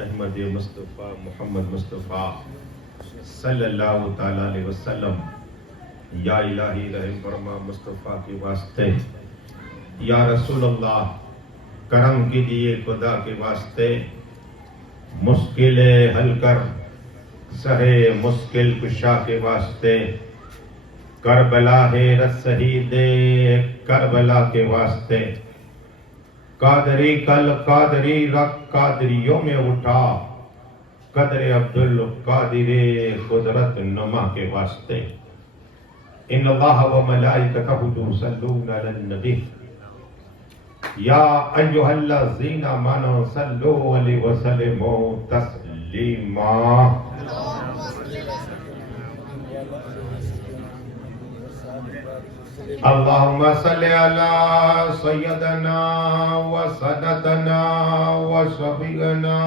احمد مصطفیٰ محمد مصطفیٰ صلی اللہ تعالیٰ علیہ وسلم، یا الہی رحم فرما مصطفیٰ کے واسطے، یا رسول اللہ کرم کیجیے خدا کے واسطے، مشکلیں حل کر سہے مشکل کشا کے واسطے، کربلا ہے رت شہید کربلا کے واسطے، قادری کل قادری رکھ قادریوں میں اٹھا، قدر عبدالقادر قدرت نما کے واسطے۔ ان اللہ و ملائکتہ یصلون علی النبی یا ایھا الذین آمنوا صلوا علیہ وسلموا تسلیما۔ اللہم صلی علی سیدنا و سندنا و شفیعنا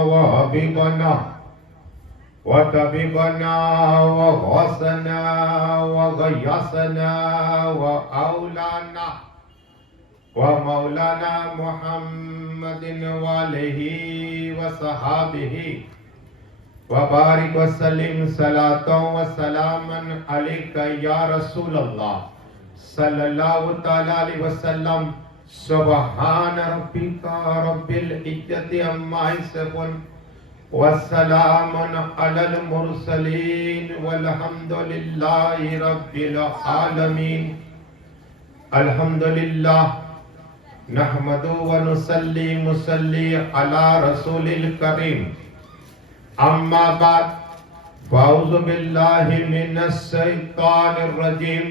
و حبیبنا و طبیبنا و غوثنا و غیاثنا و اولانا و مولانا محمد و آلہ و صحابہ وبارک وسلم صلاۃ و سلاما علیک یا رسول اللہ صلی اللہ تعالیٰ علیہ وسلم۔ سبحان ربک رب العزت عما یصفون وسلام علی المرسلین والحمد للہ رب العالمین۔ الحمدللہ نحمد و نصلی علی رسول الکریم، اما بعد فاعوذ باللہ من الشیطان الرجیم،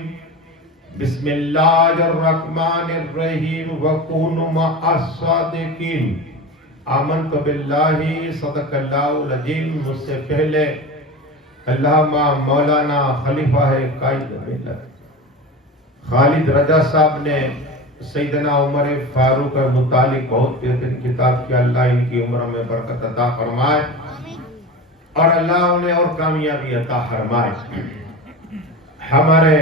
بسم اللہ الرحمن الرحیم، وکونوا مع الصادقین۔ آمنت باللہ صدق اللہ العظیم۔ مجھ سے پہلے علامہ مولانا خلیفہ قائد ملت خالد رضا صاحب نے سیدنا عمر فاروق کے متعلق بہت بہترین کتاب کی، اللہ ان کی عمر میں برکت عطا فرمائے اور اللہ انہیں اور کامیابی عطا فرمائے۔ ہمارے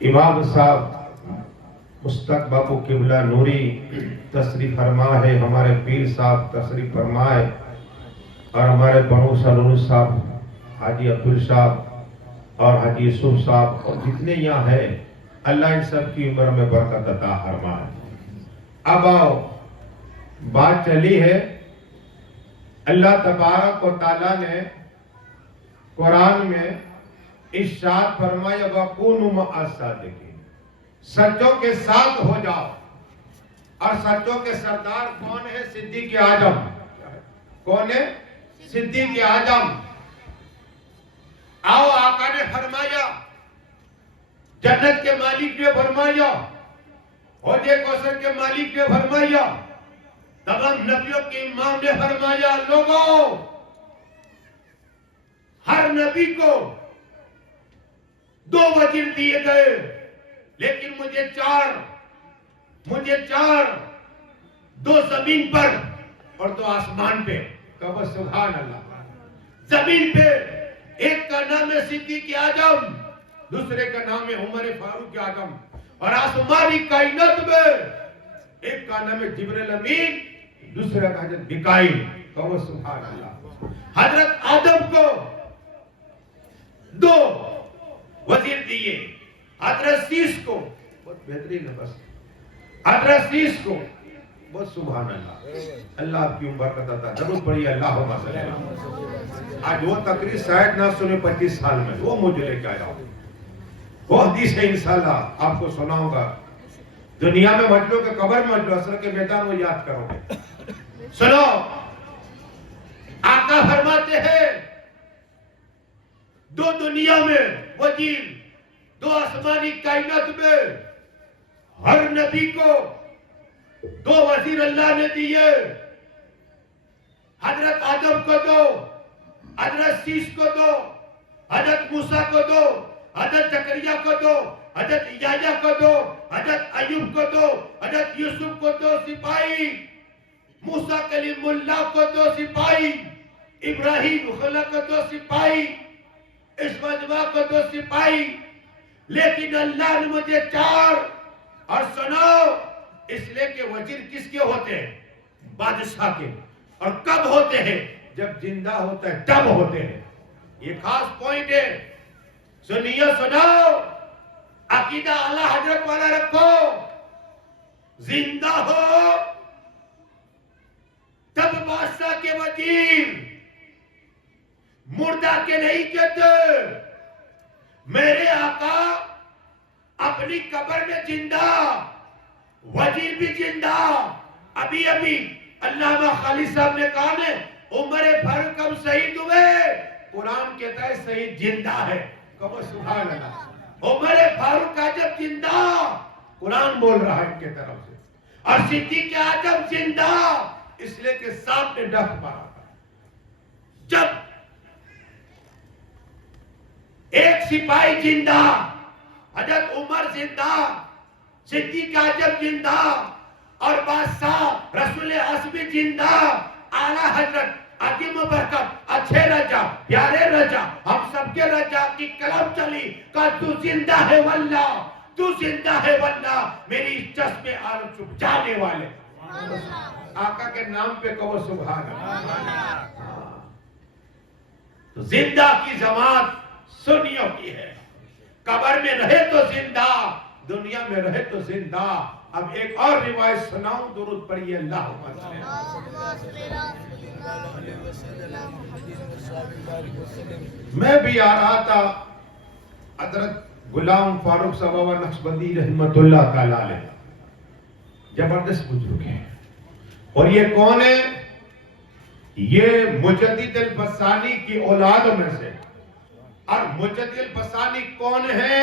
امام صاحب مستق بابو قبلہ نوری تشریف فرما ہے، ہمارے پیر صاحب تشریف فرمائے اور ہمارے بنو سلون صاحب، حاجی عبدال صاحب اور حاجی یوسف صاحب اور جتنے یہاں ہیں، اللہ ان سب کی عمر میں برکت عطا فرمائے۔ اب آؤ، بات چلی ہے، اللہ تبارک و تعالیٰ نے قرآن میں ارشاد فرمایا وَكُونُوا مَعَ الصَّادِقِينَ، سچوں کے ساتھ ہو جاؤ۔ اور سچوں کے سردار کون ہے؟ صدیق اعظم۔ کون ہے؟ صدیق اعظم۔ آؤ، آقا نے فرمایا، جنت کے مالک نے فرمایا، حوض کوثر کے مالک نے فرمایا، تمام نبیوں کے امام نے فرمایا، لوگوں ہر نبی کو 2 وزیر دیے گئے، لیکن مجھے چار، 2 زمین پر اور 2 آسمان پہ۔ کہو سبحان اللہ۔ زمین پہ ایک کا نام ہے صدیق اعظم، دوسرے کا نام ہے عمر فاروق اعظم، اور آسمانی کائنات میں ایک کا نام ہے جبریل امین، دوسرے کا حضرت میکائیل۔ کہو سبحان اللہ۔ حضرت آدم کو 2 وزیر دیے، حضرت شیش کو، بہت بہترین ہے، بس حضرت شیش کو، بہت سبحان اللہ۔ اللہ آپ کی برکت عطا، ضرور پڑھیے اللہم صلی اللہ علیہ وسلم۔ آج وہ تقریر شاید نہ سنے 25 سال میں، وہ مجھے لے کے آیا ہوں، وہ حدیث ہے انشاءاللہ آپ کو سناؤں گا۔ دنیا میں مجلو کے قبر میں مجلو، اثر کے میدان وہ یاد کرو گے۔ سنو، آقا فرماتے ہیں 2 دنیا میں وزیر، 2 آسمانی کائنات میں، ہر نبی کو 2 وزیر اللہ نے دیے۔ حضرت آدم کو 2، حضرت شیش کو 2، حضرت موسیٰ کو 2، حضرت زکریا کو 2، حضرت یحییٰ کو 2، حضرت ایوب کو 2، حضرت یوسف کو 2 سپاہی، موسیٰ کلیم اللہ کو 2 سپاہی، ابراہیم خلیل کو 2 سپاہی، اس مجمع کو 2 سپاہی، لیکن اللہ نے مجھے 4، اور سنو اس لیے کہ وزیر کس کے ہوتے ہیں؟ بادشاہ کے. اور کب ہوتے ہیں؟ جب زندہ ہوتا ہے تب ہوتے ہیں. یہ خاص پوائنٹ ہے. سنیے سناؤ، عقیدہ اعلی حضرت والا رکھو. زندہ ہو تب بادشاہ کے وزیر، مردہ کے نہیں کہتے. میرے آقا اپنی قبر میں زندہ، وزیر بھی زندہ. ابھی علامہ خالد صاحب نے کہا نے عمر فاروق کب شہید ہوئے؟ قرآن کہتا ہے شہید زندہ ہے. کہو سبحان اللہ. عمر فاروق کا جب زندہ، قرآن بول رہا ہے ان کے طرف سے. اور صدیق اعظم زندہ، اس لیے کہ سانپ نے ڈنک مارا تھا. جب ایک سپاہی زندہ، حضرت عمر زندہ، صدیق اعظم زندہ، اور بادشاہ رسول حسبی زندہ، اعلیٰ حضرت عظیم برکت اچھے رجا پیارے رجا ہم سب کے رجا کی کلام چلی کہ تو زندہ ہے واللہ، تو زندہ ہے واللہ میری چشم عالم چھپ جانے والے. آقا کے نام پہ کہو سبحان اللہ. تو زندہ کی جماعت سنیوں کی ہے. قبر میں رہے تو زندہ، دنیا میں رہے تو زندہ. اب ایک اور روایت سناؤں، درود پڑھیے اللہم صلی. میں بھی آ رہا تھا، حضرت غلام فاروق صاحب نقشبندی رحمت اللہ تعالی علیہ زبردست بزرگ ہیں. اور یہ کون ہے؟ یہ مجدد البسانی کی اولاد میں سے. اور مجدد البسانی کون ہے؟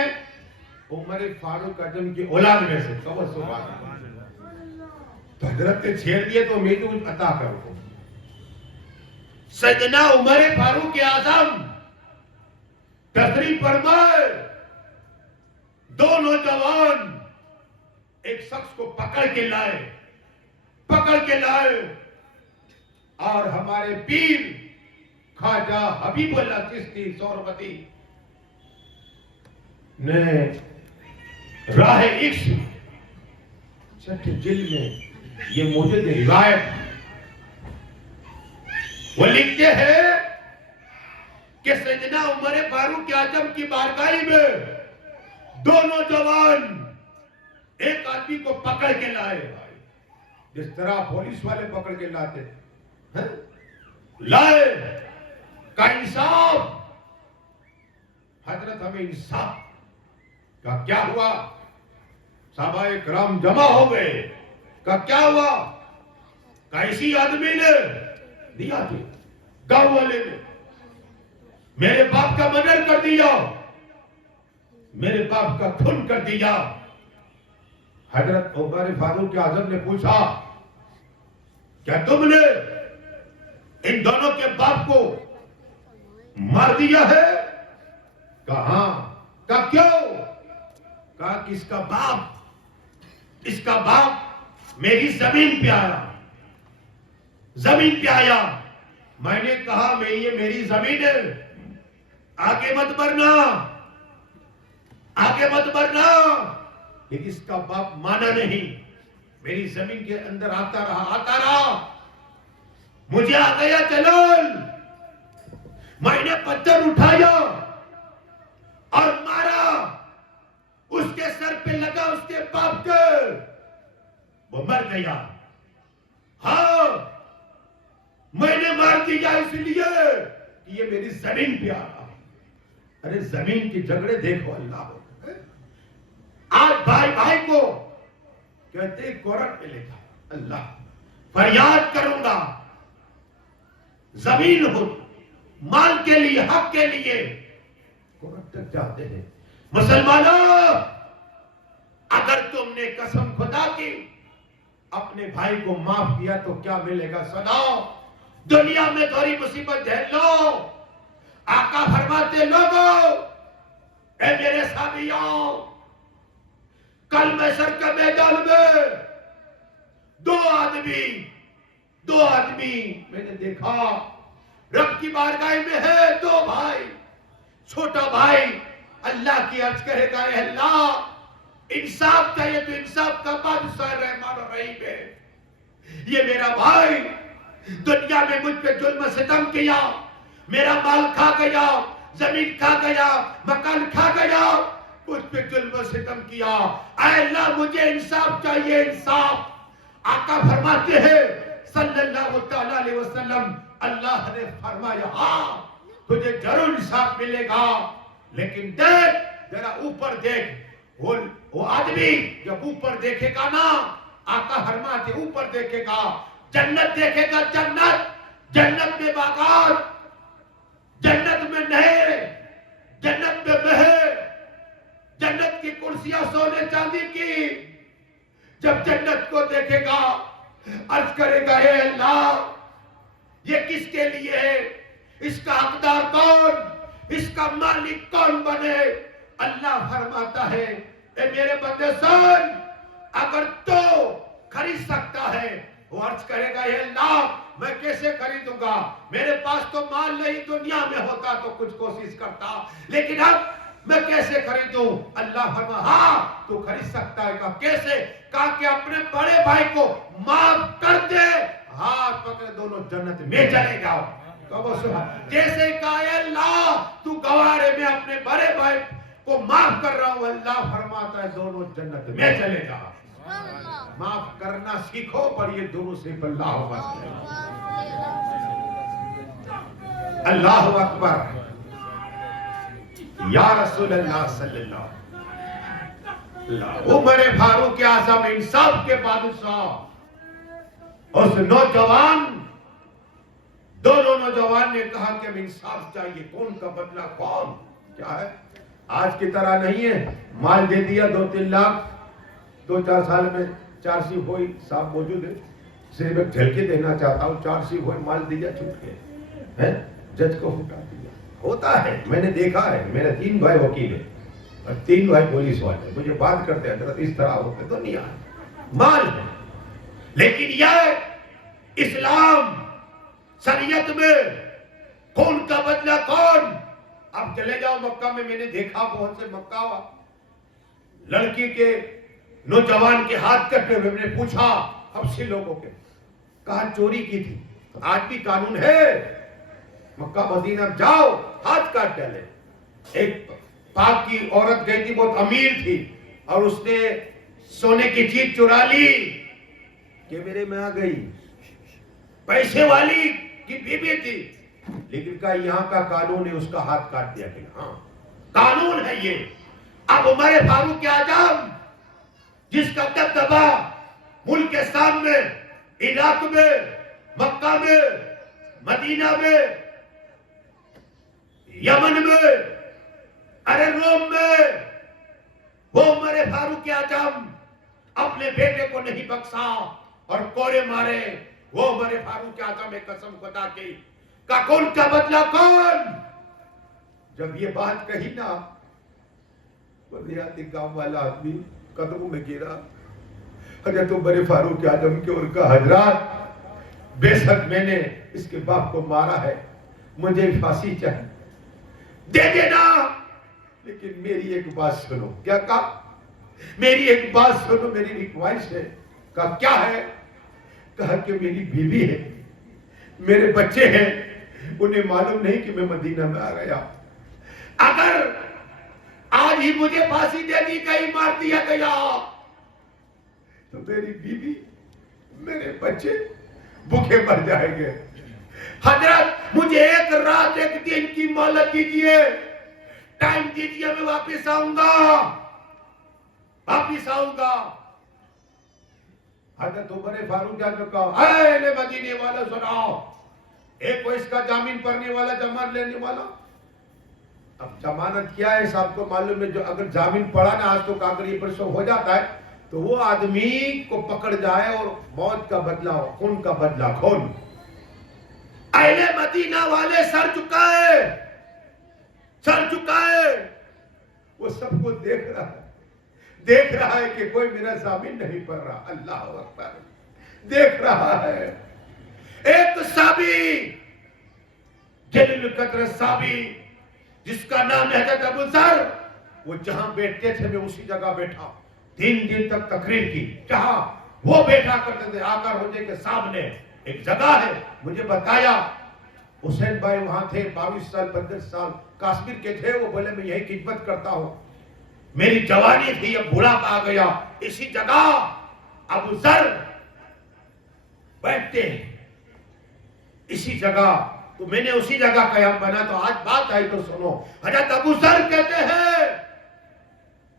عمر فاروق اعظم کی اولاد میں سے. کہو سبحان اللہ. تو حضرت نے چھیڑ دیے تو امید کچھ عطا کرو. سیدنا عمر فاروق اعظم تشریف فرمائے. دو نوجوان ایک شخص کو پکڑ کے لائے اور ہمارے پیر خواجہ حبیب اللہ چشتی سہروردی نے راہ عشق چھٹ جلد میں یہ موجود روایت وہ لکھتے ہیں کہ سیدنا عمر فاروق اعظم کی بارگاہ میں دو نوجوان ایک آدمی کو پکڑ کے لائے، جس طرح پولیس والے پکڑ کے لاتے لائے کا انصاف. حضرت ہمیں انصاف کا کیا ہوا؟ صحابہ کرام جمع ہو گئے. کا کیا ہوا؟ کا اسی آدمی نے دیا تھی، گاؤں والے نے میرے باپ کا مرڈر کر دیا، میرے باپ کا خون کر دیا. حضرت عمر فاروق اعظم نے پوچھا کیا تم نے ان دونوں کے باپ کو مار دیا ہے؟ کہا کہا کیوں؟ کہا کہ اس کا باپ میری زمین پہ آیا. میں نے کہا یہ میری زمین ہے، آگے مت بڑھنا. لیکن اس کا باپ مانا نہیں، میری زمین کے اندر آتا رہا. مجھے آ گیا جلال. میں نے پتھر اٹھایا اور مارا، اس کے سر پہ لگا اس کے باپ کے، وہ مر گیا. ہاں میں نے مار دیا اس لیے کہ یہ میری زمین پہ آ رہا. ارے زمین کی جھگڑے دیکھو اللہ ہو. آج بھائی کو کہتے کورٹ میں لے جا. اللہ فریاد کروں گا، زمین ہو مال کے لیے حق کے لیے کورٹ تک جاتے ہیں. مسلمانوں اگر تم نے قسم خدا کی اپنے بھائی کو معاف کیا تو کیا ملے گا؟ سناؤ. دنیا میں تھوڑی مصیبت جھیل لو. آقا فرماتے لوگوں اے میرے صحابیوں، کل محشر کے میدان میں دو آدمی میں نے دیکھا رب کی بارگاہ میں ہے. دو بھائی، چھوٹا بھائی اللہ کی عرض کرے گا اے اللہ انصاف چاہیے تو انصاف کا بادشاہ رحمان الرحیم ہے. یہ میرا بھائی دنیا میں مجھ پہ ظلم ستم کیا، میرا مال کھا گیا، زمین کھا گیا، مکان کھا گیا، مجھ پہ ظلم ستم کیا. اے اللہ مجھے انصاف چاہیے، انصاف. آقا فرماتے ہیں صلی اللہ تعالی علیہ وسلم، اللہ نے فرمایا ہاں تجھے ضرور انصاف ملے گا، لیکن دیکھ ذرا اوپر دیکھ. وہ آدمی جب اوپر دیکھے گا نا، آقا فرماتے اوپر دیکھے گا، جنت دیکھے گا، جنت میں باغات، جنت میں نہر، جنت میں مہر، جنت کی کرسیاں سونے چاندی کی. جب جنت کو دیکھے گا عرض کرے گا اے اللہ یہ کس کے لیے ہے، اس کا حقدار کون، اس کا مالک کون بنے. اللہ فرماتا ہے اے میرے بندے سن، اگر تو خرید سکتا ہے. وہ عرض کرے گا اے اللہ میں کیسے خریدوں گا، میرے پاس تو مال نہیں، دنیا میں ہوتا تو کچھ کوشش کرتا، لیکن اب میں کیسے خریدوں. اللہ فرمایا ہاں تو خرید سکتا ہے. کہا کیسے؟ کہا کہ اپنے بڑے بھائی کو معاف کر دے، ہاتھ پکڑے دونوں جنت میں چلے جاؤ. جیسے کہا اے اللہ تو گوارے میں اپنے بڑے بھائی کو معاف کر رہا ہوں، اللہ فرماتا ہے دونوں جنت میں چلے جاؤ. معاف کرنا سیکھو پر یہ دونوں سے اللہ اکبر. یا رسول اللہ صلی اللہ علیہ وسلم، عمر فاروق اعظم انصاف کے بادشاہ، اس نوجوان، دونوں نوجوان نے کہا کہ ہمیں انصاف چاہیے، کون کا بدلہ کون. کیا ہے آج کی طرح نہیں ہے مال دے دیا 2-3 لاکھ، 2-4 سال میں چارج شیٹ ہوئی. صاحب موجود ہے، صرف ایک جھلکی دینا چاہتا ہوں، چارج شیٹ ہوئی، مال دیا چھوٹ گئے، جج کو ہٹا دیا. ہوتا ہے، میں نے دیکھا ہے. میرے 3 بھائی وکیل ہیں اور 3 بھائی پولیس والے، مجھے بات کرتے ہیں حضرت اس طرح ہوتے تو نہیں آئے، مال ہے. لیکن یہ اسلام شریعت میں کون کا بدلہ کون. اب چلے جاؤ مکہ میں، میں نے دیکھا بہت سے مکہ لڑکی کے نوجوان کے ہاتھ کٹے ہوئے. میں نے پوچھا حبشی لوگوں کے، کہا چوری کی تھی. آج بھی قانون ہے، مکہ مدینہ جاؤ ہاتھ کاٹ ڈالے. ایک پاک کی عورت گئی تھی، بہت امیر تھی، اور اس نے سونے کی چیز چرا لی کہ میرے میں آ گئی. پیسے والی کی بیوی تھی، لیکن کہا یہاں کا قانون ہے، اس کا ہاتھ کاٹ دیا گیا. ہاں قانون ہے یہ. اب عمر فاروق اعظم جس کا دبدبا ملک کے سامنے، عراق میں، مکہ میں، مدینہ میں، یمن میں، ارے روم میں، وہ عمر فاروق اعظم اپنے بیٹے کو نہیں بخشا اور کوڑے مارے. وہ عمر فاروق اعظم نے قسم خدا کی، کا کون کا بدلہ کون. جب یہ بات کہی نا، بلیاتی کام والا آدمی قدموں میں گرا. حضرت عمر فاروق اعظم کے اور کہا حضرات بے شک میں نے اس کے باپ کو مارا ہے، مجھے پھانسی چاہیے، دے دینا، لیکن میری ایک بات سنو. کیا کہا؟ میری ایک بات سنو، میری ریکوائسٹ ہے. کہا کیا ہے؟ کہا کہ میری بیوی ہے، میرے بچے ہیں، انہیں معلوم نہیں کہ میں مدینہ میں آ گیا. اگر آج ہی مجھے پھانسی دے دی گئی، مار دیا گیا، تو میری بیوی، میرے بچے بھوکے مر جائیں گے. حضرت مجھے ایک رات ایک دن کی مہلت دیجیے، ٹائم دیجیے، میں واپس آؤں گا، واپس آؤں گا. حضرت عمر فاروق اعظم نے کہا اے مدینے والا سناؤ، ایک کو اس کا جامین پڑھنے والا، ضمانت لینے والا. اب ضمانت کیا ہے صاحب کو معلوم ہے، جو اگر جامین پڑھا نا آج تو کاغذی پرسوں ہو جاتا ہے، تو وہ آدمی کو پکڑ جائے اور موت کا بدلہ، خون کا بدلہ خون. اہل مدینہ والے سر جھکائے، سر جھکائے. وہ سب کو دیکھ رہا ہے کہ کوئی میرا ضامن نہیں پڑھ رہا. اللہ اکبر. دیکھ رہا ہے. ایک صحابی جلیل القدر صحابی جس کا نام ہے حضرت ابو ذر، وہ جہاں بیٹھتے تھے میں اسی جگہ بیٹھا. 3 دن تک تقریر کی. جہاں وہ بیٹھا کرتے تھے آ کر ہوتے کے سامنے ایک جگہ ہے, مجھے بتایا حسین بھائی وہاں تھے, 22 سال 32 سال کشمیر کے تھے. وہ بولے میں یہی خدمت کرتا ہوں, میری جوانی تھی اب بڑھاپا آ گیا. اسی جگہ ابو ذر بیٹھتے ہیں, اسی جگہ. تو میں نے اسی جگہ قیام بنا. تو آج بات آئی تو سنو. حضرت ابو ذر کہتے ہیں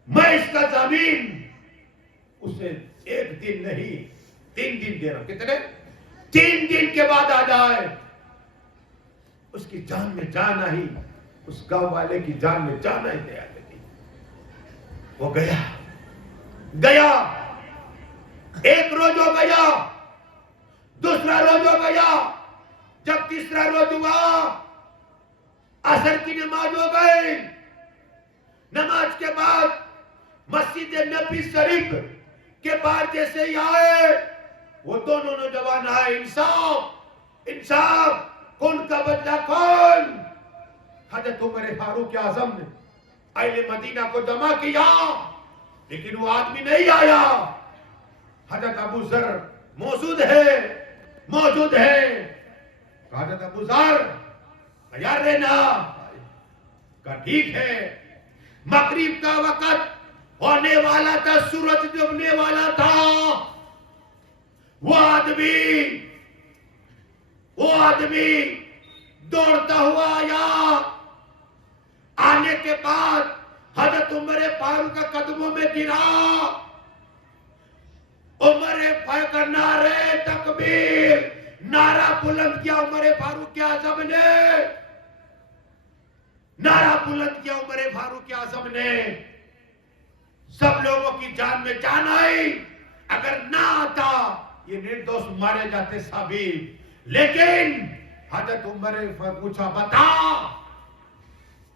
میں اس کا ضامن اسے 1 دن نہیں 3 دن دے رہا ہوں. کتنے؟ 3 دن کے بعد آ جائے. اس کی جان میں جان آئی, اس گاؤں والے کی جان میں جان آئی تیار لگی. وہ گیا 1 روز ہو گیا, دوسرا روز ہو گیا. جب تیسرا روز ہوا, عصر کی نماز ہو گئی. نماز کے بعد مسجد نبی شریف کے باہر جیسے ہی آئے, وہ دونوں نوجوان آئے. انصاف کون کا بدلہ کون؟ حضرت عمر فاروق اعظم نے اہل مدینہ کو جمع کیا, لیکن وہ آدمی نہیں آیا. حضرت ابو ذر موجود ہے. حضرت ابو ذر تیار رہنا. کہا ٹھیک ہے. مغرب کا وقت ہونے والا تھا, سورج ڈوبنے والا تھا. وہ آدمی دوڑتا ہوا آیا. آنے کے بعد حضرت عمر فاروق کے قدموں میں گرا. عمر فاروق کا نعرہ تکبیر, نعرہ بلند کیا عمر فاروق اعظم نے. نعرہ بلند کیا عمر فاروق اعظم نے. سب لوگوں کی جان میں جان آئی. اگر نہ آتا یہ نردوش مارے جاتے سبھی. لیکن حضرت عمر پوچھا بتا,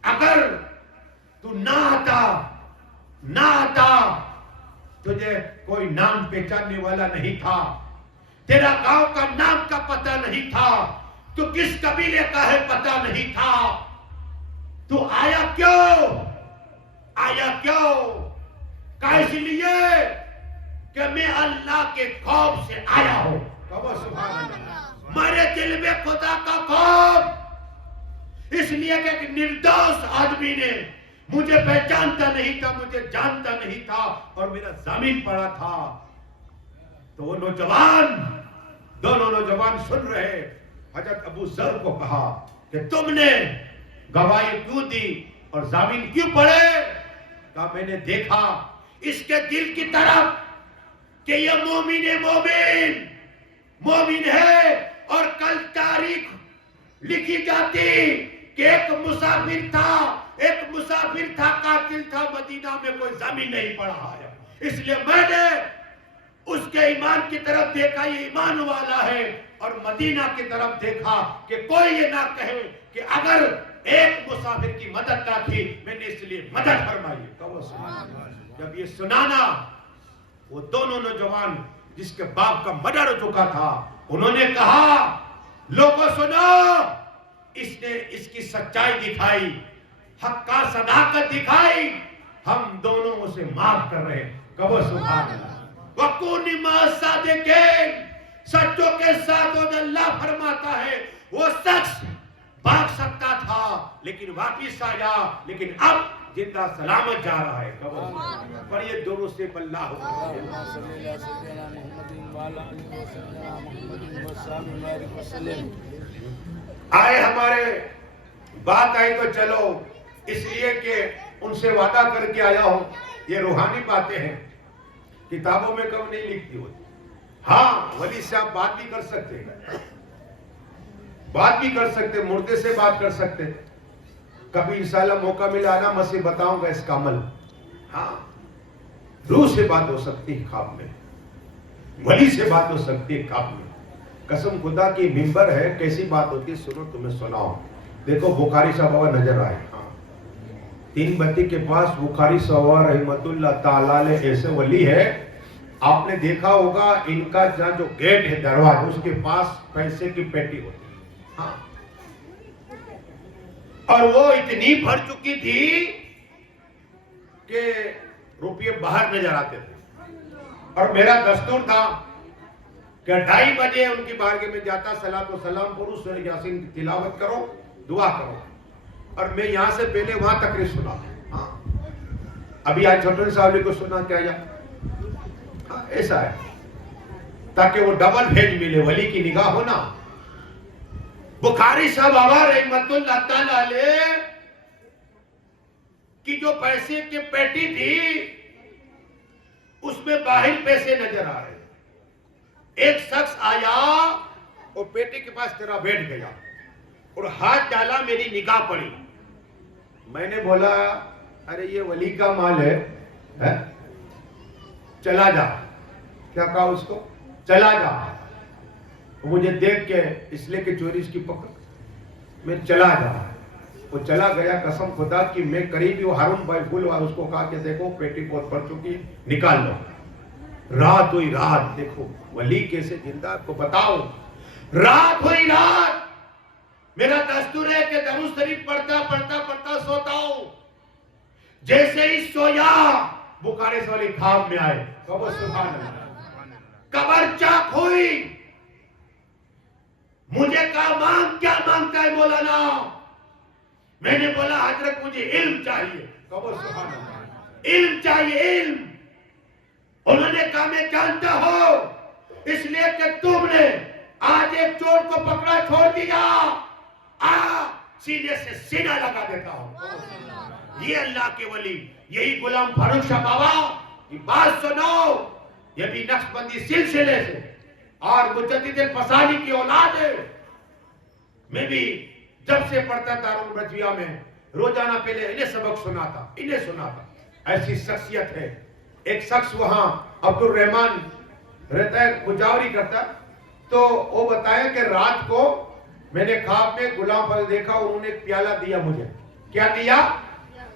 اگر تو نہ آتا تجھے کوئی نام پہچاننے والا نہیں تھا, تیرا گاؤں کا نام کا پتہ نہیں تھا, تو کس قبیلے کا ہے پتہ نہیں تھا, تو آیا کیوں؟ کہا اس لیے کہ میں اللہ کے خوف سے آیا ہوں. سبحان اللہ. میرے دل میں خدا کا خوف, اس لیے کہ ایک نردوش آدمی نے مجھے پہچانتا نہیں تھا, مجھے جانتا نہیں تھا, اور میرا ضامن پڑا تھا. تو وہ دونوں نوجوان سن رہے. حضرت ابو ذر کو کہا کہ تم نے گواہی کیوں دی اور ضامن کیوں پڑے؟ کہا میں نے دیکھا اس کے دل کی طرف کہ یہ مومن ہے, اور کل تاریخ لکھی جاتی کہ ایک مسافر تھا قاتل تھا, مدینہ میں کوئی ضامن نہیں پڑا ہے. اس لیے میں نے اس کے ایمان کی طرف دیکھا, یہ ایمان والا ہے, اور مدینہ کی طرف دیکھا کہ کوئی یہ نہ کہے کہ اگر ایک مسافر کی مدد نہ کی, میں نے اس لیے مدد فرمائی. جب یہ سنانا, وہ دونوں نوجوان جس کے باپ کا مرڈر ہو چکا تھا, انہوں نے کہا لوگوں سنو, اس نے اس کی سچائی دکھائی, حق کا صداقت دکھائی, ہم دونوں اسے معاف کر رہے ہیں. کہو سبحان اللہ. وَقُونِ مَعَ الصَّادِقِينَ, سچوں کے ساتھ. اللہ فرماتا ہے وہ شخص بھاگ سکتا تھا لیکن واپس آیا, لیکن اب زندہ سلامت جا رہا ہے. پڑھیے دونوں سے اللہ آئے. ہمارے بات آئی تو چلو, اس لیے کہ ان سے وعدہ کر کے آیا ہوں. یہ روحانی باتیں ہیں, کتابوں میں کم نہیں لکھتی ہوتی. ہاں ولی صاحب بات بھی کر سکتے, مردے سے بات کر سکتے. کبھی انشاءاللہ موقع ملا نا, میں سے بتاؤں گا اس کا عمل. ہاں روح سے بات ہو سکتی ہے خواب میں, ولی سے بات ہو سکتی ہے خواب میں. قسم خدا کی ممبر ہے, کیسی بات ہوتی ہے سنو, تمہیں سناؤ. دیکھو بخاری صاحب بابا نظر آئے, ہاں 3 بتی کے پاس بخاری صاحب رحمت اللہ تعالی ایسے ولی ہے. آپ نے دیکھا ہوگا ان کا جہاں جو گیٹ ہے دروازہ, اس کے پاس پیسے کی پیٹی ہوتی ہے. ہاں, اور وہ اتنی بھر چکی تھی کہ روپیے باہر نظر آتے تھے. اور میرا دستور تھا کہ 2:30 بجے ان کی بارگاہ میں جاتا، صلاۃ و سلام پڑھو، سورہ یاسین کی تلاوت کرو، دعا کرو، اور میں یہاں سے پہلے وہاں تقریر سنا. ہاں ابھی آج چھوٹے صاحب کو سنا کیا جا، ہاں ایسا ہے تاکہ وہ ڈبل بھیج ملے، ولی کی نگاہ ہونا. بخاری صاحب آبا رحمت اللہ تعالی علیہ کی جو پیسے کی پیٹی تھی اس میں باہر پیسے نظر آ رہے. ایک شخص آیا اور پیٹی کے پاس تیرا بیٹھ گیا اور ہاتھ ڈالا، میری نگاہ پڑی. میں نے بولا ارے یہ ولی کا مال ہے، چلا جا. کیا کہا اس کو؟ چلا جا. مجھے دیکھ کے اس لیے کہ چوری اس کی پکڑ، میں چلا جا. وہ چلا گیا. قسم خدا کی میں قریبی وہ ہارون بھائی پھول اور اس کو کہا کہ دیکھو پیٹی بہت پڑ چکی، نکال لو. رات ہوئی رات، دیکھو ولی کیسے زندہ، آپ کو بتاؤ. رات ہوئی رات، میرا دستور ہے کہ درود شریف پڑھتا پڑھتا پڑھتا سوتا ہوں. جیسے ہی سویا بخاری سے والی خواب میں آئے. کہو سبحان اللہ. قبر چاک ہوئی. مجھے کہا مانگ، کیا مانگتا ہے مولانا؟ میں نے بولا حضرت مجھے علم چاہیے. کہو سبحان اللہ. علم چاہیے، علم. انہوں نے کہا میں جانتا ہوں، اس لیے کہ تم نے آج ایک چور کو پکڑا چھوڑ دیا، سینے سے سینہ لگا دیتا ہوں. یہ اللہ کے ولی، یہی غلام فاروق شاہ بابا کی بات سنو. یہ بھی نقشبندی سلسلے سے اور مجدد الفسانی کی اولاد ہے. میں بھی جب سے پڑھتا تھا دار الرجویہ میں روزانہ پہلے انہیں سبق سناتا، انہیں سناتا. ایسی شخصیت ہے. ایک شخص وہاں عبد الرحمن رہتا ہے، مجاوری کرتا. تو وہ بتایا کہ رات کو میں نے خواب میں غلام پر دیکھا، انہوں نے ایک پیالہ دیا مجھے. کیا دیا؟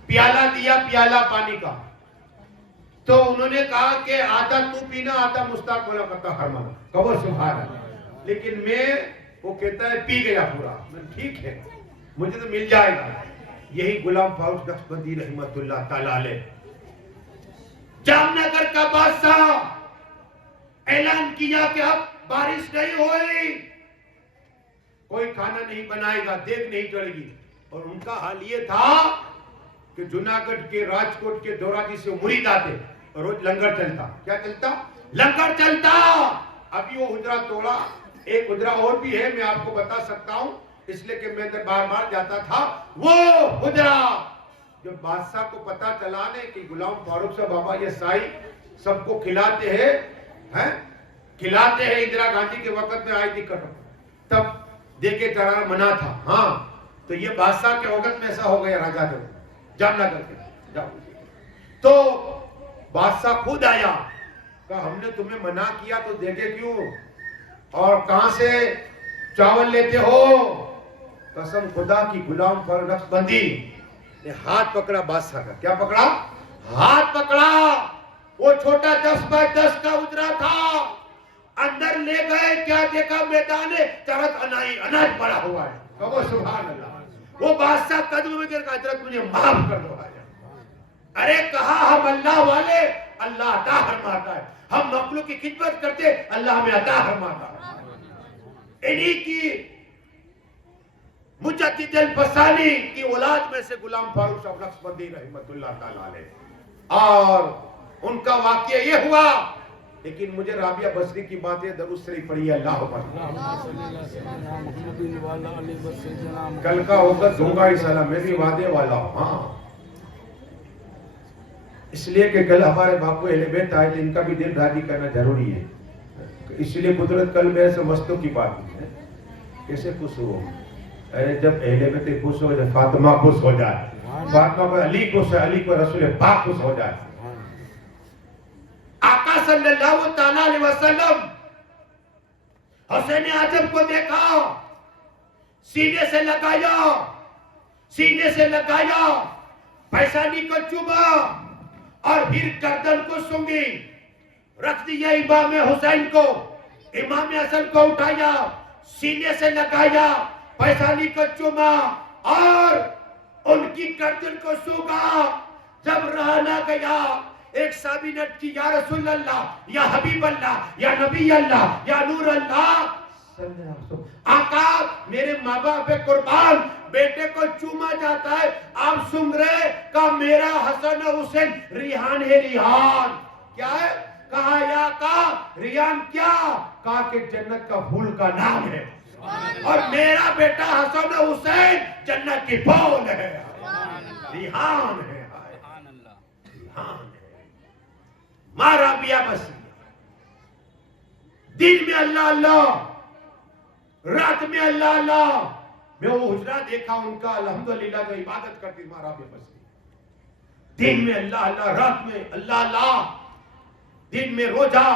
پیالہ دیا، پیالہ پانی کا. تو انہوں نے کہا کہ آدھا تو پینا، آدھا مستاق مولا کرتا حرمان. کہو سبحان اللہ. لیکن میں، وہ کہتا ہے پی گیا پورا. ٹھیک ہے مجھے تو مل جائے گا. یہی غلام فاروق نقشبندی رحمت اللہ تعالی علیہ، جام نگر کا بادشاہ، اعلان کیا کہ اب بارش نہیں ہوئی، کوئی کھانا نہیں بنائے گا، دیگ نہیں چڑھے گی. اور ان کا حال یہ تھا کہ جناگڑھ کے، راجکوٹ کے دوراجی سے مرید آتے اور روز لنگر چلتا. کیا چلتا؟ لنگر چلتا. ابھی وہ حجرہ توڑا. ایک حجرہ اور بھی ہے، میں آپ کو بتا سکتا ہوں اس لیے کہ میں بار بار جاتا تھا. وہ حجرہ جب بادشاہ کو پتا چلا نے کہ غلام فاروق صاحب بابا یہ سائی سب کو کھلاتے ہیں، کھلاتے ہیں، اندرا گاندھی کے وقت میں آئی تھی کٹو، تب دیکھے چرانا منع تھا. ہاں تو یہ بادشاہ کے وقت میں ایسا ہو گیا. راجہ جو جام نہ کر کے جاؤ. تو بادشاہ خود آیا، کہا ہم نے تمہیں منع کیا تو دیکھے کیوں، اور کہاں سے چاول لیتے ہو؟ قسم خدا کی غلام فاروق نقشبندی نے ہاتھ پکڑا بادشاہ کا. کیا پکڑا؟ ہاتھ پکڑا. وہ چھوٹا 10x10 کا اجرا تھا. اندر لے گئے، کیا دیکھا؟ میدان چرت اناج پڑا ہوا ہے. کہو سبحان اللہ. وہ بادشاہ قدم میں گر کر حضرت مجھے معاف کر دو. ارے کہا ہم اللہ والے، اللہ عطا فرماتا ہے. ہم مخلوق کی خدمت کرتے، اللہ ہمیں عطا فرماتا ہے. انہی کی مجدد الفسانی کی اولاد میں سے غلام فاروق صاحب نقشبندی رحمت اللہ تعالی علیہ. اور ان کا واقعہ یہ ہوا. لیکن مجھے رابعہ بصری کی باتیں درود شریف پڑھی اللہ پر. کل کا ہوگا دوں گا انشاءاللہ، میں بھی وعدے والا ہوں. ہاں اس لیے کہ کل ہمارے باپو اہل بیت آئے تھے، ان کا بھی دل راضی کرنا ضروری ہے. اس لیے قدرت کل میرے سے مستوں کی بات ہے. کیسے خوش ہو؟ ارے جب اہل بیت خوش ہو جائے، فاطمہ خوش ہو جائے، فاطمہ کو علی خوش ہے، علی کو رسول پاک خوش ہو جائے. آقا صلی اللہ تعالی علیہ وسلم حسین اعظم کو دیکھا، سینے سے لگایا، سینے سے لگایا، پیشانی کو چوما اور پھر گردن کو سونگی، رکھ دیا امام حسین کو. امام حسن کو اٹھایا، سینے سے لگایا، پیشانی کو چوما اور ان کی گردن کو سونگا. جب رہا نہ گیا، ایک صحابی نے کی یا رسول اللہ یا حبیب اللہ یا نبی اللہ یا نور اللہ، آقا میرے ماں باپ قربان، بیٹے کو چوما جاتا ہے، آپ سن رہے؟ کہا میرا حسن حسین ریحان ہے، ریحان کیا ہے؟ کہا یا آقا ریحان کیا؟ کہا کہ جنت کا پھول کا نام ہے، اور میرا بیٹا حسن حسین جنت کی پھول ہے، ریحان ہے، ریحان ہے۔ ماں رابعہ بصری دن میں اللہ اللہ، رات میں اللہ اللہ، میں وہ حجرہ دیکھا ان کا، الحمدللہ جو عبادت کرتی ماں رابعہ بصری، دن میں اللہ اللہ، رات میں اللہ اللہ، دن میں روزہ،